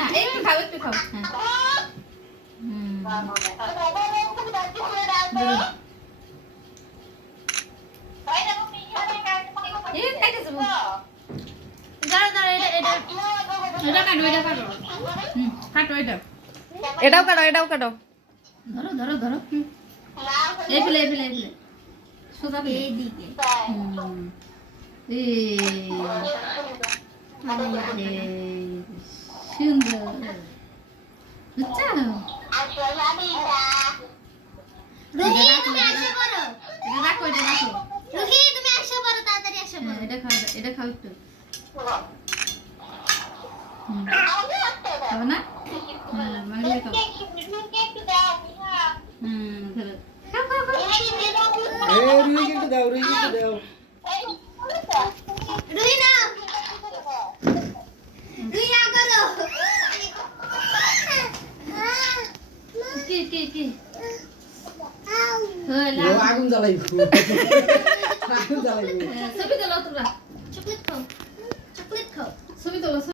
হ্যাঁ একটু খাও একটু খাও হ্যাঁ এটাও কাটো এটাও কাটো ধরো ধরো ধরো এই ফেলে এই ফেলে এই ফেলে সোজা এই দিকে সুন্দর বুঝছো রুহি তুমি আসো পড়ো এটা রাখো এটা রাখো রুহি তুমি আসো পড়ো তাড়াতাড়ি আসো পড়ো এটা খাও একটু খাও না মানে খাও ধরো খাও খাও খাও রুই কিন্তু দাও রুহি না রুহি আ করো কি আগুন জ্বালাইবো আগুন জ্বালাইবো ছবি তোলো তোমরা চকলেট খাও চকলেট খাও ছবি তোলো